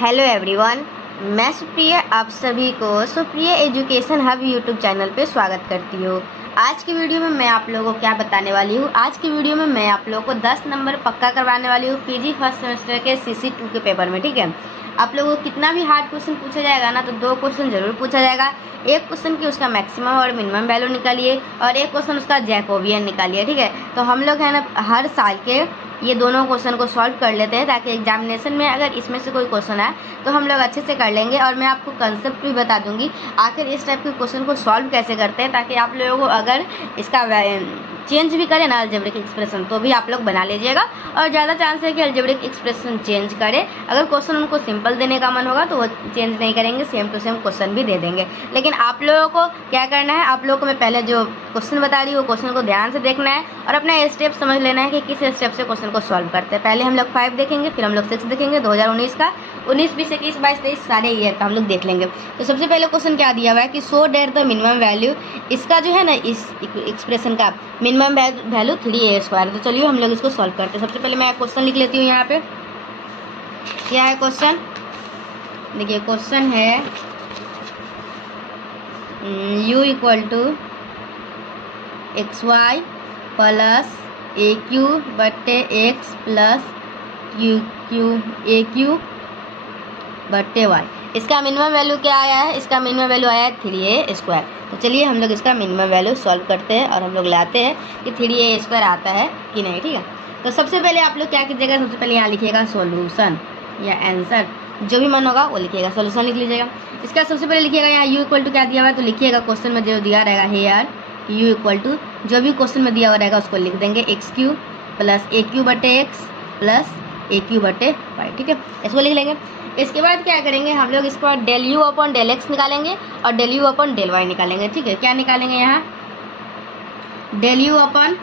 Hello everyone, मैं सुप्रिया आप सभी को Supriya education hub YouTube channel पे स्वागत करती हूँ। आज की वीडियो में मैं आप लोगों को क्या बताने वाली हूँ, आज की वीडियो में मैं आप लोगों को 10 नंबर पक्का करवाने वाली हूँ पीजी फर्स्ट सेमेस्टर के CC2 के पेपर में। ठीक है, आप लोगों को कितना भी हार्ड क्वेश्चन पूछा जाएगा ना, तो 2 क्वेश्चन जरूर पूछा जाएगा। एक क्वेश्चन की उसका मैक्सिमम और मिनिमम वैल्यू निकालिए और एक क्वेश्चन उसका जैकोबियन निकालिए। ठीक है, तो हम लोग है ना हर साल के ये दोनों क्वेश्चन को सॉल्व कर लेते हैं, ताकि एग्जामिनेशन में अगर इसमें से कोई क्वेश्चन आए तो हम लोग अच्छे से कर लेंगे। और मैं आपको कंसेप्ट भी बता दूंगी आखिर इस टाइप के क्वेश्चन को सॉल्व कैसे करते हैं, ताकि आप लोगों को अगर इसका चेंज भी करें ना अलजेब्रिक एक्सप्रेशन, तो भी आप लोग बना लीजिएगा। और ज़्यादा चांस है कि अलजेब्रिक एक्सप्रेशन चेंज करें। अगर क्वेश्चन उनको सिंपल देने का मन होगा तो वो चेंज नहीं करेंगे, सेम टू सेम क्वेश्चन भी दे देंगे। लेकिन आप लोगों को क्या करना है, आप लोगों को मैं पहले जो क्वेश्चन बता रही हूँ क्वेश्चन को ध्यान से देखना है और अपना स्टेप समझ लेना है कि किस स्टेप से क्वेश्चन को सॉल्व करते हैं। पहले हम लोग 5 देखेंगे, फिर हम लोग 6 देखेंगे 2019 का, 19, 20, 21, 22, 23 सारे ईयर का हम लोग देख लेंगे। तो सबसे पहले क्वेश्चन क्या दिया हुआ है कि सो डेट द मिनिमम वैल्यू, इसका जो है ना इस एक्सप्रेशन का मिनिमम वैल्यू 3a²। तो चलिए हम लोग इसको सॉल्व करते हैं। सबसे पहले मैं क्वेश्चन लिख लेती हूँ। यहाँ पे क्या है क्वेश्चन, देखिए क्वेश्चन है u = xy प्लस AQ बट्टे x प्लस AQ बट्टे y। इसका मिनिमम वैल्यू क्या आया है, इसका मिनिमम वैल्यू आया है 3a²। तो चलिए हम लोग इसका मिनिमम वैल्यू सॉल्व करते हैं और हम लोग लाते हैं कि 3a² आता है कि नहीं। ठीक है, तो सबसे पहले आप लोग क्या कीजिएगा, सबसे पहले यहाँ लिखिएगा सॉल्यूशन या आंसर, जो भी मन होगा वो लिखिएगा, सॉल्यूशन लिख लीजिएगा। इसका सबसे पहले लिखिएगा यहाँ u = क्या दिया हुआ है, तो लिखिएगा क्वेश्चन में जो दिया रहेगा हेयर u = जो भी क्वेश्चन में दिया हुआ रहेगा उसको लिख देंगे x³ प्लस AQ बटे x प्लस AQ बटे y। ठीक है, इसको लिख लेंगे। इसके बाद क्या करेंगे हम लोग, इसको del u upon del x निकालेंगे और del u upon del y निकालेंगे। ठीक है, क्या निकालेंगे यहाँ del u upon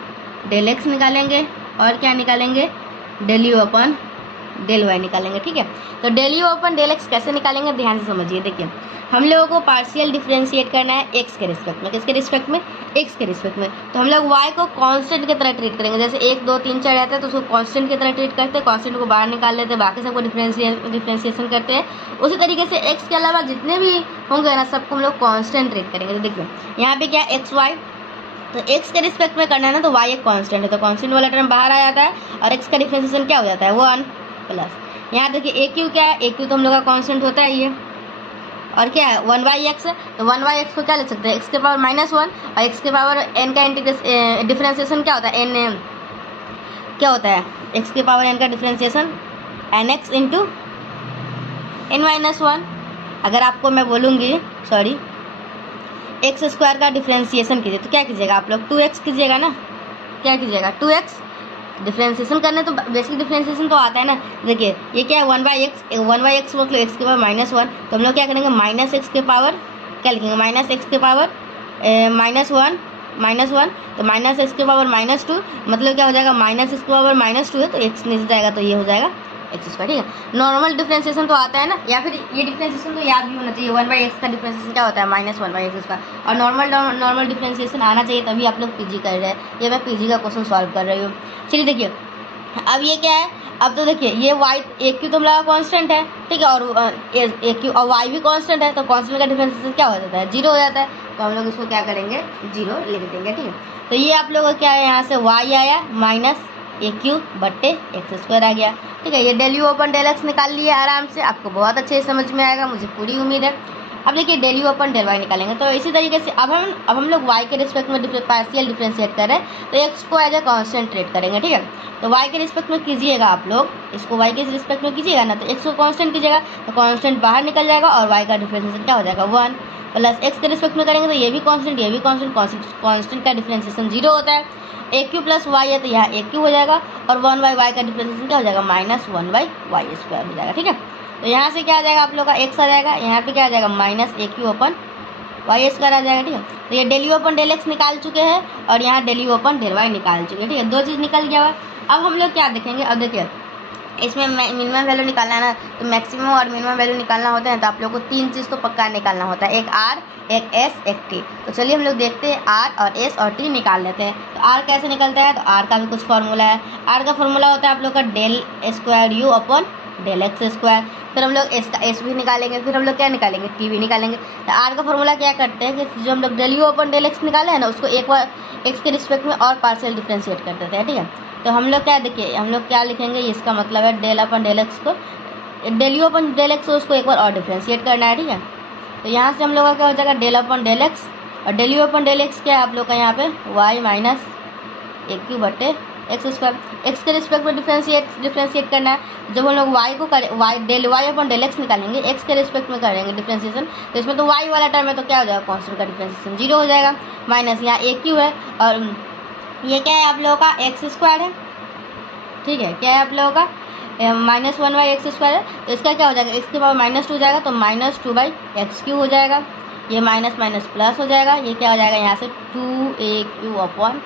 del x निकालेंगे और क्या निकालेंगे del u upon del y निकालेंगे। ठीक है, तो del u upon del x कैसे निकालेंगे ध्यान से समझिए। देखिए हम लोगों को पार्शियल डिफरेंशिएट करना है x के रिस्पेक्ट में, किसके रिस्पेक्ट में, x के रिस्पेक्ट में। तो हम लोग y को कांस्टेंट की तरह ट्रीट करेंगे। जैसे 1, 2, 3, 4 रहता है तो उसको कांस्टेंट की तरह ट्रीट करते हैं, कांस्टेंट को बाहर निकाल लेते हैं, बाकी सबको डिफरेंशिएशन करते हैं। उसी तरीके से x के अलावा जितने भी होंगे ना सबको हम लोग कांस्टेंट ट्रीट करेंगे। तो देखिए यहाँ पे क्या x y, तो x के रिस्पेक्ट में करना है ना, तो y एक कांस्टेंट है तो कांस्टेंट वाला टर्म बाहर आ जाता है और x का डिफरेंशिएशन क्या हो जाता है 1 प्लस यहाँ देखिए AQ क्या है, AQ तो हम लोग का कांस्टेंट होता है ये, और क्या है 1/x है। तो 1/x को क्या लिख सकते हैं, x के पावर -1 और x के पावर n का डिफरेंशिएशन क्या होता है n, क्या होता है x के पावर n का डिफरेंशिएशन nx इंटू n-1। अगर आपको मैं बोलूँगी सॉरी x² का डिफरेंशिएशन कीजिए तो क्या कीजिएगा आप लोग 2x कीजिएगा ना, क्या कीजिएगा 2x डिफरेंशिएशन करने, तो बेसिक डिफरेंशिएशन तो आता है ना। देखिए ये क्या है 1/x, 1/x मतलब x के पावर -1, तो हम लोग क्या करेंगे -x के पावर क्या लिखेंगे -x के पावर -1 तो -x के पावर -2 मतलब क्या हो जाएगा -x के पावर -2 है तो x नीचे जाएगा तो ये हो जाएगा x²। ठीक है, नॉर्मल डिफरेंशिएशन तो आता है ना, या फिर ये डिफरेंशिएशन तो याद भी होना चाहिए 1/x का डिफरेंशिएशन क्या होता है -1/x², और नॉर्मल डिफरेंशिएशन आना चाहिए, तभी आप लोग पीजी कर रहे हैं। ये मैं पीजी का क्वेश्चन सॉल्व कर रही हूँ। चलिए देखिए अब ये क्या है, अब तो देखिए ये y AQ तो हम लोग कांस्टेंट है। ठीक है, और AQ और y भी कांस्टेंट है, तो कांस्टेंट का डिफरेंशिएशन क्या हो जाता है 0 हो जाता है, तो हम लोग इसको क्या करेंगे 0 लिख देंगे। ठीक है, तो ये आप लोगों को क्या है यहाँ से y आया -AQ बट्टे x² आ गया। ठीक है, ये del u upon del x निकाल लिए आराम से, आपको बहुत अच्छे से समझ में आएगा, मुझे पूरी उम्मीद है। अब देखिए del u upon del y निकालेंगे, तो इसी तरीके से अब हम लोग y के रिस्पेक्ट में पार्शियल डिफरेंशिएट कर रहे हैं, तो x को एज ए कांस्टेंट ट्रीट करेंगे। ठीक है, तो y के रिस्पेक्ट में कीजिएगा आप लोग, इसको y के रिस्पेक्ट में कीजिएगा ना, तो x को कांस्टेंट कीजिएगा तो कांस्टेंट बाहर निकल जाएगा और y का डिफरेंशिएशन क्या हो जाएगा 1 प्लस x के रिस्पेक्ट में करेंगे तो ये भी कांस्टेंट ये भी कांस्टेंट का डिफरेंशिएशन 0 होता है। AQ प्लस y है तो यहाँ AQ हो जाएगा और 1/y का डिफरेंशिएशन क्या हो जाएगा -1/y² हो जाएगा। ठीक है, तो यहाँ से क्या आ जाएगा आप लोग का x आ जाएगा, यहाँ पे क्या आ जाएगा -AQ अपन y² आ जाएगा। ठीक है, तो ये del u अपन del x निकाल चुके हैं और यहाँ del u अपन del y निकाल चुके हैं। ठीक है, 2 चीज़ निकल गया हुआ। अब हम लोग क्या देखेंगे, अब देखिए इसमें मिनिमम वैल्यू निकालना है ना, तो मैक्सिमम और मिनिमम वैल्यू निकालना होता है तो आप लोग को 3 चीज़ तो पक्का निकालना होता है, एक R, एक S, एक T। तो चलिए हम लोग देखते हैं R और S और T निकाल लेते हैं। तो R कैसे निकलता है, तो R का भी कुछ फार्मूला है। R का फार्मूला होता है आप लोग का del² U upon del x square. फिर हम लोग एस का एस भी निकालेंगे, फिर हम लोग क्या निकालेंगे, टी भी निकालेंगे। तो आर का फॉर्मूला क्या करते हैं कि जो हम लोग del u upon del x निकाले हैं ना, उसको एक बार एक्स के रिस्पेक्ट में और पार्शियल डिफ्रेंशिएट कर देते हैं, ठीक है। तो हम लोग क्या देखिए, हम लोग क्या लिखेंगे, इसका मतलब है डेल अपन डेल एक्स को, del u upon del x को उसको एक बार और डिफ्रेंशिएट करना है, ठीक है। तो यहाँ से हम लोग का क्या हो जाएगा, डेल अपन डेल एक्स, और del u upon del x क्या है आप लोग का यहाँ पे वाई माइनस ए क्यू बटे एक्स स्क्वायर। एक्स के रिस्पेक्ट में डिफ्रेंशिएट करना है। जब हम लोग वाई को करें, y del y upon del x निकालेंगे, एक्स के रिस्पेक्ट में करेंगे डिफ्रेंशिएशन, तो इसमें तो वाई वाला टर्म है, तो क्या हो जाएगा, कांस्टेंट का डिफ्रेंशिएशन 0 हो जाएगा। माइनस यहाँ ए क्यू है, और ये क्या है आप लोगों का एक्स स्क्वायर है, ठीक है। क्या है आप लोगों का -1/x² है, तो इसका क्या हो जाएगा, इसके पावर -2 हो जाएगा, तो -2/x³ हो जाएगा। ये माइनस माइनस प्लस हो जाएगा, ये क्या हो जाएगा यहाँ से 2a³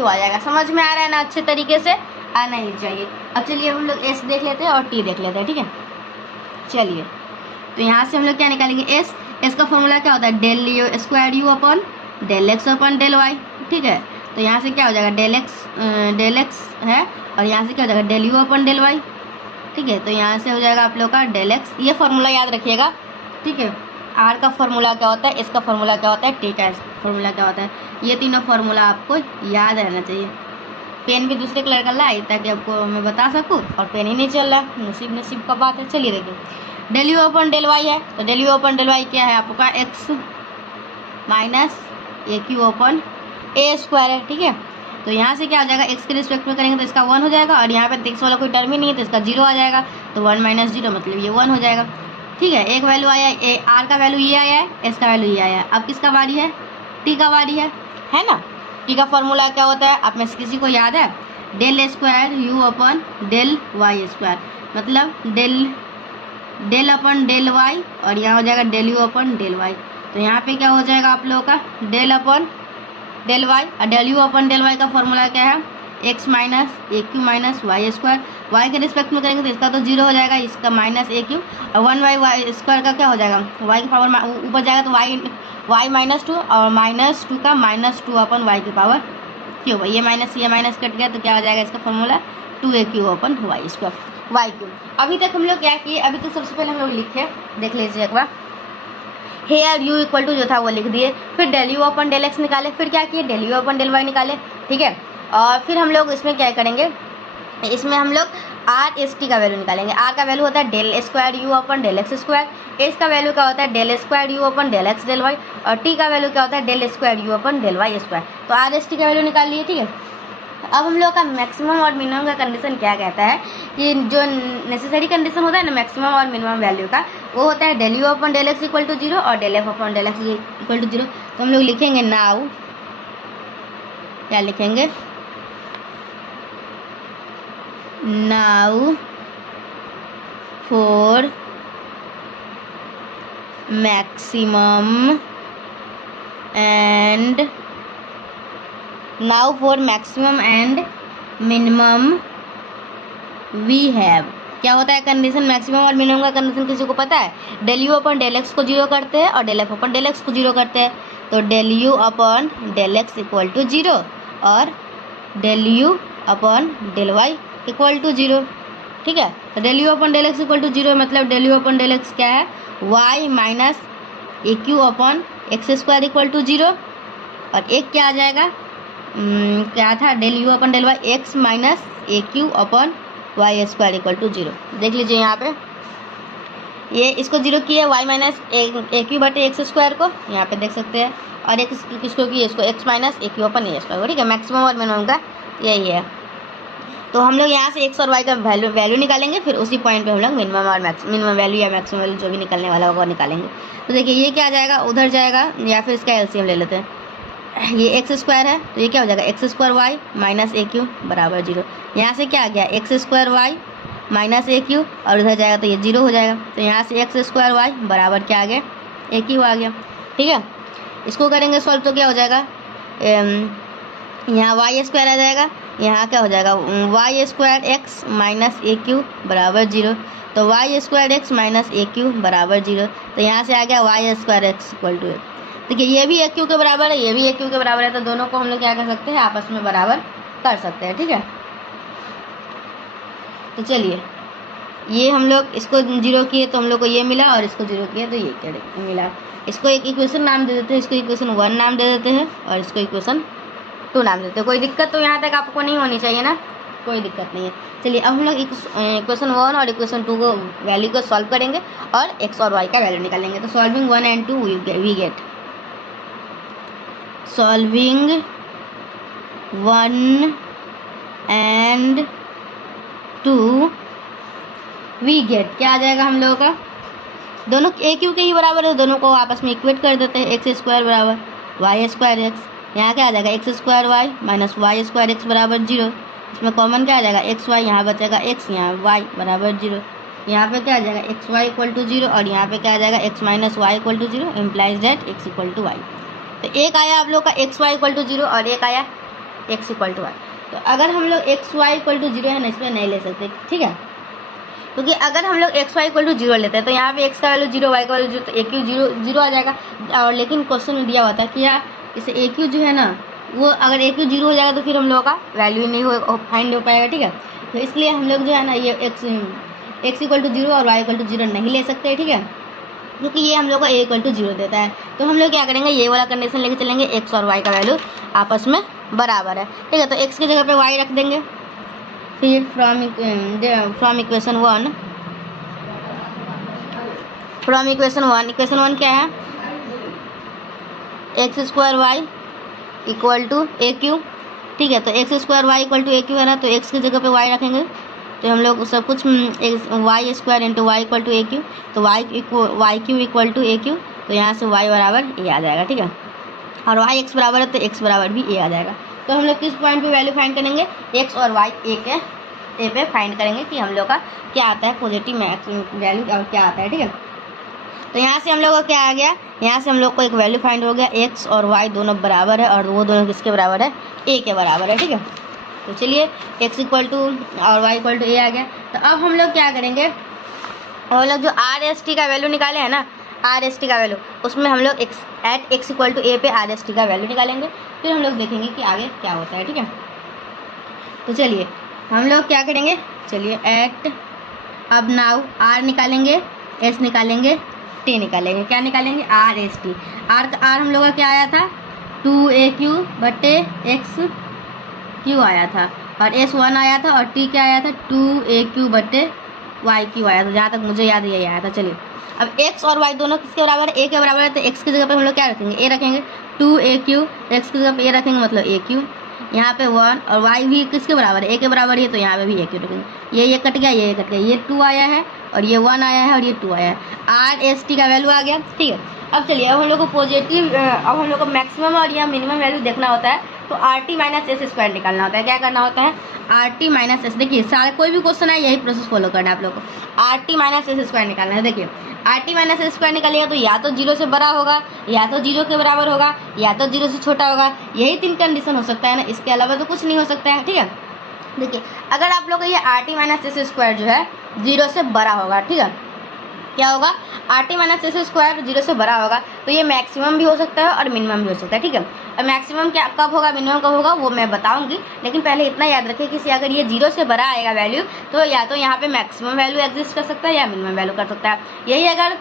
आ जाएगा। समझ में आ रहा है ना, अच्छे तरीके से आना ही चाहिए। अब चलिए हम लोग s देख लेते हैं और t देख लेते हैं, ठीक है। चलिए, तो यहाँ से हम लोग क्या निकालेंगे, s का फॉर्मूला क्या होता है, del u square u upon del x upon del y, ठीक है। तो यहाँ से क्या हो जाएगा, डेल एक्स है, और यहाँ से क्या हो जाएगा, del u upon del y, ठीक है। तो यहाँ से हो जाएगा आप लोग का डेल एक्स, ये फॉर्मूला याद रखिएगा, ठीक है। आर का फॉर्मूला क्या होता है, एस का फॉर्मूला क्या होता है, टी का फॉर्मूला क्या होता है, ये तीनों फॉर्मूला आपको याद रहना चाहिए। पेन भी दूसरे कलर का लाई ताकि आपको मैं बता सकूँ, और पेन ही नहीं चल रहा, नसीब का बात है। चलिए देखिए, del u upon del y है, तो del u upon del y क्या है आपका, x minus a q upon a square है, ठीक है। तो यहाँ से क्या हो जाएगा, एक्स के रिस्पेक्ट में करेंगे तो इसका 1 हो जाएगा, और यहाँ पे एक्स वाला कोई टर्म ही नहीं है तो इसका 0 आ जाएगा, तो 1 - 0 मतलब ये 1 हो जाएगा, ठीक है। एक वैल्यू आया, आर का वैल्यू ये आया है, एस का वैल्यू ये आया है। अब किसका बारी है, टी का बारी है ना। टी का फॉर्मूला क्या होता है, आप में से किसी को याद है, del square u upon del y square, मतलब डेल अपन डेल वाई, और यहाँ हो जाएगा del u upon del y. तो यहाँ पे क्या हो जाएगा आप लोगों का, डेल अपन डेल वाई, और del u upon del y का फॉर्मूला क्या है, x minus a q minus y square. Y के रिस्पेक्ट में करेंगे तो इसका तो 0 हो जाएगा, इसका माइनस ए क्यू, और 1/वाई स्क्वायर का क्या हो जाएगा, वाई की पावर ऊपर जाएगा तो वाई -2, और -2 का -2 अपन वाई की पावर क्यूब। ये माइनस कट गया, तो क्या हो जाएगा इसका फॉर्मूला 2a³ अपन वाई स्क्वायर वाई क्यूब। अभी तक हम लोग क्या किए, अभी तक सबसे पहले हम लोग लिखे, देख लीजिए एक बार, हेयर यू इक्वल टू जो था वो लिख दिए, फिर del u upon del x निकाले, फिर क्या किए, del u upon del y निकाले, ठीक है। और फिर हम लोग इसमें क्या करेंगे, इसमें हम लोग आर एस टी का वैल्यू निकालेंगे। आर का वैल्यू होता है del square u upon del x square, S का वैल्यू क्या होता है del square u upon del x del y, और टी का वैल्यू क्या होता है del square u upon del y square. तो आर एस टी का वैल्यू निकाल लिए, ठीक है। अब हम लोग का मैक्सिमम और मिनिमम का कंडीशन क्या कहता है, कि जो नेसेसरी कंडीशन होता है ना मैक्सिमम और मिनिमम वैल्यू का, वो होता है del u upon del x equal to 0 और del f upon del x equal to 0। तो हम लोग लिखेंगे नाउ, क्या लिखेंगे, now for maximum and minimum we have, क्या होता है कंडीशन मैक्सिमम और मिनिमम का कंडीशन किसी को पता है, del u upon del x को 0 करते हैं और del f upon del x को 0 करते हैं। तो del u upon del x equal to 0 और del u upon del y equal to 0, ठीक है। तो del u upon del x equal to 0 मतलब del u upon del x क्या है, y minus a q upon x square equal to 0, और एक क्या आ जाएगा, क्या था, del u upon del y x minus a q upon y square equal to 0। देख लीजिए यहाँ पे, ये इसको 0 किया वाई माइनस ए क्यू बटे एक्स स्क्वायर को, यहाँ पे देख सकते हैं, और एक किसको किया, इसको x minus a q upon a square को, ठीक है। मैक्सिमम और मिनिमम का यही है। तो हम लोग यहाँ से एक्स और वाई का वैल्यू निकालेंगे, फिर उसी पॉइंट पे हम लोग मिनिमम वैल्यू या मैक्सिमम वैल्यू जो भी निकलने वाला होगा निकालेंगे। तो देखिए ये क्या आ जाएगा, उधर जाएगा, या फिर इसका एलसीएम ले लेते हैं। ये एक्स स्क्वायर है तो ये क्या हो जाएगा, x square y minus a q बराबर 0। यहाँ से क्या आ गया, x square y minus a Q, और उधर जाएगा तो ये 0 हो जाएगा। तो यहाँ से एक्स स्क्वायर वाई बराबर क्या आ गया, ए क्यू आ गया, ठीक है। इसको करेंगे सॉल्व तो क्या हो जाएगा, यहाँ वाई स्क्वायर आ जाएगा, यहाँ क्या हो जाएगा, y square x minus a q बराबर 0। तो y square x minus a q बराबर 0। तो यहाँ से आ गया y square x equal to, देखिए ये भी ए क्यू के बराबर है, ये भी ए क्यू के बराबर है, तो दोनों को हम लोग क्या कर सकते हैं, आपस में बराबर कर सकते हैं, ठीक है। तो चलिए ये हम लोग इसको 0 किए तो हम लोग को ये मिला, और इसको 0 किए तो ये मिला। इसको एक इक्वेशन नाम दे देते हैं, इसको इक्वेशन 1 नाम दे देते हैं, और इसको इक्वेशन 2 नाम देते हैं। कोई दिक्कत तो यहाँ तक आपको नहीं होनी चाहिए ना, कोई दिक्कत नहीं है। चलिए अब हम लोग इक्वेशन 1 और इक्वेशन 2 को वैल्यू को सॉल्व करेंगे और x और y का वैल्यू निकालेंगे। तो solving 1 and 2 we get, solving 1 and 2 we get, क्या आ जाएगा हम लोगों का, दोनों ए क्यू के ही बराबर है, दोनों को आपस में इक्वेट कर देते हैं। एक्स स्क्वायर बराबर वाई स्क्वायर एक्स, यहाँ क्या आ जाएगा x square y minus y square x बराबर 0। इसमें कॉमन क्या आ जाएगा एक्स वाई, यहाँ बचेगा एक्स, यहाँ वाई बराबर 0। यहाँ पे क्या आ जाएगा एक्स वाई इक्वल टू 0, और यहाँ पे क्या आ जाएगा x minus y equal to 0, implies that x equal to y. तो एक आया आप लोग का एक्स वाई इक्वल टू 0 और एक आया एक्स इक्वल टू वाई। तो अगर हम लोग एक्स वाई इक्वल टू 0 है ना, इसमें नहीं ले सकते, ठीक है, क्योंकि अगर हम लोग एक्स वाई इक्वल टू 0 लेते हैं तो यहाँ पे एक्स का वैल्यू 0, वाई का वैल्यू 0, तो ए क्यू 0 आ जाएगा। और लेकिन क्वेश्चन में दिया हुआ था कि यार इसे ए क्यू जो है ना, वो अगर ए क्यू 0 हो जाएगा तो फिर हम लोगों का वैल्यू नहीं हो फाइंड हो पाएगा, ठीक है। तो इसलिए हम लोग जो है ना ये एक्स इक्वल टू 0 और वाई इक्वल टू 0 नहीं ले सकते, ठीक है, क्योंकि ये हम लोग का ए इक्वल टू 0 देता है। तो हम लोग क्या करेंगे, ये वाला कंडीशन लेके चलेंगे, एक्स और वाई का वैल्यू आपस में बराबर है, ठीक है। तो एक्स की जगह पे वाई रख देंगे, फिर फ्रॉम इक्वेशन 1, फ्रॉम इक्वेशन 1 क्या है, x square y equal to a q, ठीक है। तो x square y equal to a q है ना, तो एक्स की जगह पे वाई रखेंगे, तो हम लोग सब कुछ y square into y equal to a q, तो y q equal to a q, तो यहाँ से वाई बराबर ए आ जाएगा, ठीक है। और वाई एक्स बराबर है तो एक्स बराबर भी ए आ जाएगा। तो हम लोग किस पॉइंट पे वैल्यू फाइंड करेंगे, एक्स और वाई ए पे फाइंड करेंगे कि हम लोग का क्या आता है पॉजिटिव मैक्सिमम वैल्यू और क्या आता है, ठीक है। तो यहाँ से हम लोग को क्या आ गया, यहाँ से हम लोग को एक वैल्यू फाइंड हो गया, एक्स और वाई दोनों बराबर है, और वो दोनों किसके बराबर है, ए के बराबर है, ठीक है। तो चलिए एक्स इक्वल टू और वाई इक्वल टू ए आ गया। तो अब हम लोग क्या करेंगे, हम लोग जो आर एस टी का वैल्यू निकाले हैं ना, आर एस टी का वैल्यू, उसमें हम लोग एक्स इक्वल टू ए पे आर एस टी का वैल्यू निकालेंगे, फिर हम लोग देखेंगे कि आगे क्या होता है, ठीक है। तो चलिए हम लोग क्या करेंगे, चलिए अब नाउ आर निकालेंगे, एस निकालेंगे, टी निकालेंगे। क्या निकालेंगे, आर एस टी। आर हम लोग का क्या आया था, 2AQ बटे एक्स क्यू आया था, और एस 1 आया था, और टी क्या आया था, 2AQ बटे वाई क्यू आया था, जहाँ तक मुझे याद यही आया था। चलिए अब एक्स और वाई दोनों किसके बराबर है, ए के बराबर है, तो एक्स की जगह पे हम लोग क्या रखेंगे, ए रखेंगे, 2AQ, एक्स की जगह पे ए रखेंगे मतलब AQ, यहाँ पे 1, और y भी किसके बराबर है, ए के बराबर है, तो यहाँ पे भी AQ रखेंगे। ये कट गया, ये कट गया, ये 2 आया है, और ये 1 आया है, और ये 2 आया है, आर एस टी का वैल्यू आ गया, ठीक है। अब चलिए अब हम लोग को पॉजिटिव, अब हम लोग को मैक्सिमम और या मिनिमम वैल्यू देखना होता है, तो are T minus S square निकालना होता है। क्या करना होता है, आर टी माइनस एस, देखिए सारे कोई भी क्वेश्चन है यही प्रोसेस फॉलो करना है आप लोग को, R T minus S square निकालना है। देखिए R T minus S square निकालिएगा तो या तो 0 से बड़ा होगा, या तो 0 के बराबर होगा, या तो 0 से छोटा होगा, यही 3 कंडीशन हो सकता है ना, इसके अलावा तो कुछ नहीं हो सकता है, ठीक है। देखिए अगर आप लोग का ये are T minus S square जो है 0 से बड़ा होगा, ठीक है, क्या होगा, are T minus S square 0 से बड़ा होगा, तो ये मैक्सिमम भी हो सकता है और मिनिमम भी हो सकता है, ठीक है। और मैक्सिमम क्या कब होगा, मिनिमम कब होगा, वो मैं बताऊंगी, लेकिन पहले इतना याद रखिए कि अगर ये 0 से बड़ा आएगा वैल्यू, तो या तो यहाँ पे मैक्सिमम वैल्यू एग्जिस्ट कर सकता है या मिनिमम वैल्यू कर सकता है। यही अगर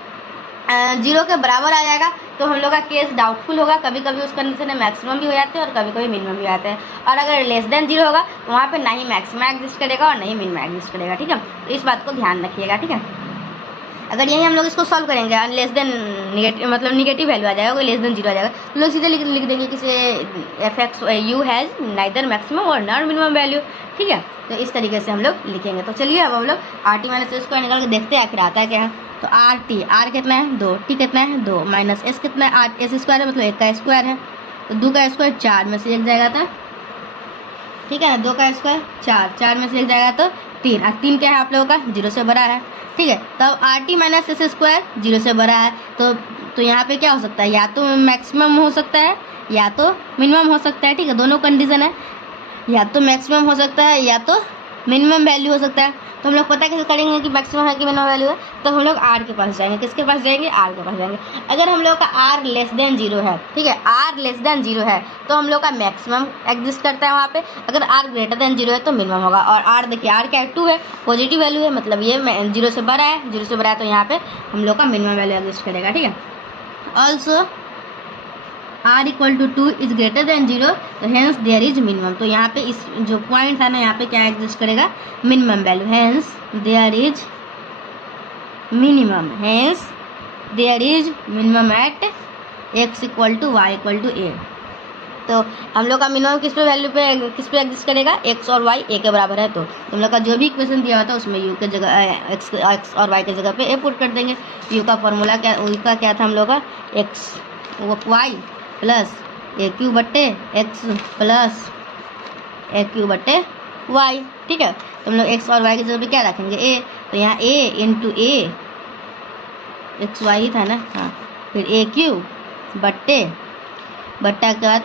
0 के बराबर आ जाएगा तो हम लोग का केस डाउटफुल होगा, कभी कभी उस कंडीशन में मैक्सिमम भी हो जाते हैं और कभी कभी मिनिमम भी हो जाते हैं। और अगर लेस देन 0 होगा तो वहाँ पे ना ही मैक्सिमम एग्जिस्ट करेगा और ना ही मिनिमम एग्जिस्ट करेगा, ठीक है। तो इस बात को ध्यान रखिएगा, ठीक है। अगर यही हम लोग इसको सॉल्व करेंगे, लेस देन निगेटिव मतलब निगेटिव वैल्यू आ जाएगा, कोई लेस देन 0 आ जाएगा, तो लोग सीधे लिख देंगे कि F x you has neither maximum और नॉट मिनिमम वैल्यू, ठीक है। तो इस तरीके से हम लोग लिखेंगे। तो चलिए अब हम लोग are T minus S square निकाल के देखते हैं आखिर आता है क्या है। तो आर टी, आर कितना है 2, टी कितना है 2, माइनस एस कितना है, आर एस स्क्वायर है मतलब 1 का स्क्वायर है, तो 2 का स्क्वायर 4 में से 1 जाएगा था, ठीक है ना, 2 का स्क्वायर 4, 4 में से 1 जाएगा तो 3, और 3 क्या है आप लोगों का 0 से बड़ा है, ठीक है। तब are T minus S square 0 से बड़ा है, तो यहाँ पे क्या हो सकता है, या तो मैक्सिमम हो सकता है या तो मिनिमम हो सकता है, ठीक है, दोनों कंडीशन है, या तो मैक्सिमम हो सकता है या तो मिनिमम वैल्यू हो सकता है। तो हम लोग पता कैसे करेंगे कि मैक्सिमम है कि मिनिमम वैल्यू है, तो हम लोग आर के पास जाएंगे। किसके पास जाएंगे? आर के पास जाएंगे। अगर हम लोग का आर लेस देन 0 है, ठीक है, आर लेस देन 0 है तो हम लोग का मैक्सिमम एग्जिस्ट करता है वहाँ पे। अगर आर ग्रेटर देन 0 है तो मिनिमम होगा। और आर देखिए, आर क्या है? 2 है, पॉजिटिव वैल्यू है, मतलब ये 0 से बड़ा है, 0 से बड़ा है तो यहाँ पे हम लोग का मिनिमम वैल्यू एग्जिस्ट करेगा, ठीक है। Also r equal to 2 is greater than 0, तो हेंस देयर इज मिनिमम। तो यहाँ पे इस जो पॉइंट था ना, यहाँ पे क्या एग्जिस्ट करेगा? Minimum value. Hence there is minimum, hence there is minimum at x equal to y equal to a. तो हम लोग का मिनिमम किस पे वैल्यू पे, किस पे एग्जिस्ट करेगा? एक्स और वाई ए के बराबर है। तो हम लोग का जो भी इक्वेशन दिया होता है उसमें यू के जगह एक्स और वाई के जगह पे ए पुट कर देंगे। यू का फॉर्मूला क्या, यू का क्या था हम लोग का? एक्स वाई प्लस ए क्यू बट्टे एक्स प्लस ए क्यू बट्टे वाई, ठीक है। तो हम लोग एक्स और वाई की जगह पे क्या रखेंगे? ए। तो यहाँ a into a x y ही था ना, हाँ, फिर ए क्यू बट्टे बट्टा के बाद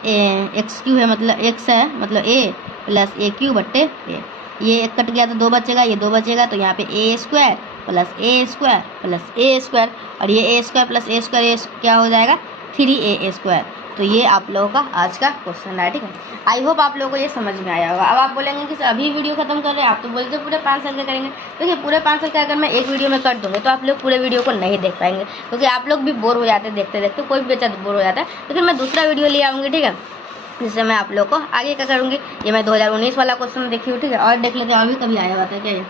एक्स क्यू है, मतलब एक्स है, मतलब ए प्लस ए क्यू बट्टे ए। ये एक कट गया तो 2 बचेगा, ये 2 बचेगा, तो यहाँ पे ए स्क्वायर प्लस ए स्क्वायर प्लस ए स्क्वायर, और ये ए स्क्वायर प्लस ए स्क्वायर, ये क्या हो जाएगा? 3a square. तो ये आप लोगों का आज का क्वेश्चन है, ठीक है। आई होप आप लोगों को ये समझ में आया होगा। अब आप बोलेंगे कि अभी वीडियो खत्म कर रहे हैं, आप तो बोलते पूरे 5 साल का करेंगे। देखिए पूरे 5 साल का अगर मैं एक वीडियो में कर दूँगी तो आप लोग पूरे वीडियो को नहीं देख पाएंगे, क्योंकि आप लोग भी बोर हो जाते हैं देखते देखते, कोई भी बच्चा बोर हो जाता है। लेकिन मैं दूसरा वीडियो ले आऊँगी, ठीक है, जिससे मैं आप लोग को आगे क्या करूँगी। ये मैं 2019 वाला क्वेश्चन देखी हूँ, ठीक है, और देख लेते हैं अभी कभी आया हुआ था क्या ये।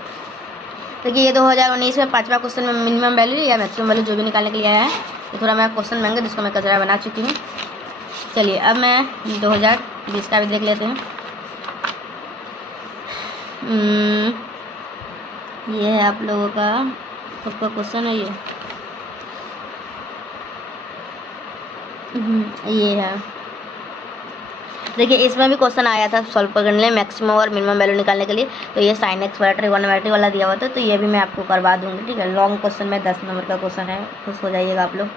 देखिए ये 2019 में 5वां क्वेश्चन में मिनिमम वैल्यू या मैक्सिमम वैल्यू जो भी निकालने के लिए आया है। ये थोड़ा मैं क्वेश्चन महंगा जिसको मैं कचरा बना चुकी हूँ। चलिए अब मैं 2020 का भी देख लेते हैं। ये है आप लोगों का सबका क्वेश्चन है, ये है। देखिए इसमें भी क्वेश्चन आया था सॉल्व करने लिए मैक्सिमम और मिनिमम वैल्यू निकालने के लिए। तो ये साइन एक्स वाला ट्रिगोनोमेट्री वाला दिया हुआ था, तो ये भी मैं आपको करवा दूंगी, ठीक है। लॉन्ग क्वेश्चन में 10 नंबर का क्वेश्चन है, खुश हो जाइएगा आप लोग।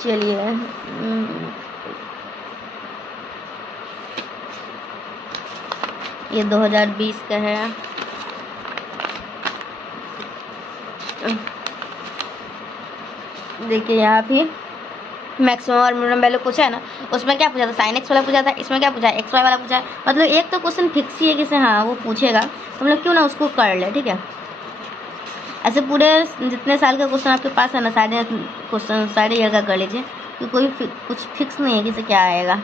चलिए ये 2020 का है। देखिए यहाँ भी मैक्सिमम और मिनिमम वैल्यू पूछा है ना, उसमें क्या पूछा था? साइन एक्स वाला पूछा था। इसमें क्या पूछा है? एक्स वाई वाला पूछा है। मतलब एक तो क्वेश्चन फिक्स ही है कि हाँ वो पूछेगा, तो हम लोग क्यों ना उसको कर ले, ठीक है। ऐसे पूरे जितने साल का क्वेश्चन आपके पास है ना, सारे क्वेश्चन सारे ईयर का कर लीजिए, कि कोई कुछ फिक्स नहीं है कि से क्या आएगा,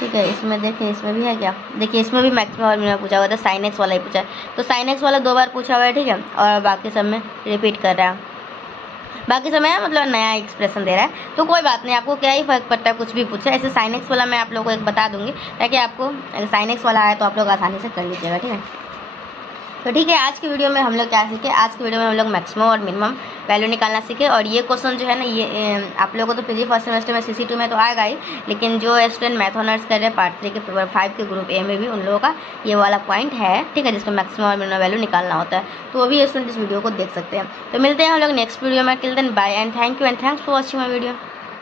ठीक है। इसमें देखिए इसमें भी है क्या, देखिए इसमें भी मैक्सिमम और मिनिमम पूछा हुआ था, साइन एक्स वाला ही पूछा है। तो साइन एक्स वाला 2 बार पूछा हुआ है, ठीक है, और बाकी सब में रिपीट कर रहा है। बाकी समय मतलब नया एक्सप्रेशन दे रहा है, तो कोई बात नहीं, आपको क्या ही फर्क पड़ता है कुछ भी पूछे। ऐसे साइन एक्स वाला मैं आप लोगों को एक बता दूंगी, ताकि आपको अगर साइन एक्स वाला आए तो आप लोग आसानी से कर लीजिएगा, ठीक है। तो ठीक है, आज की वीडियो में हम लोग क्या सीखे? आज की वीडियो में हम लोग मैक्सिमम और मिनिमम वैल्यू निकालना सीखे। और ये क्वेश्चन जो है ना, ये आप लोगों को तो पीजी फर्स्ट सेमेस्टर में CC2 में तो आएगा ही, लेकिन जो स्टूडेंट मैथ ऑनर्स कर रहे हैं पार्ट 3 के पेपर 5 के ग्रुप ए में भी उन लोगों का ये वाला पॉइंट है, ठीक है, जिसमें मैक्सिमम और मिनिमम वैल्यू निकालना होता है। तो वो भी स्टूडेंट इस वीडियो को देख सकते हैं। तो मिलते हैं हम लोग नेक्स्ट वीडियो में। Till then bye and thank you and thanks for watching my video.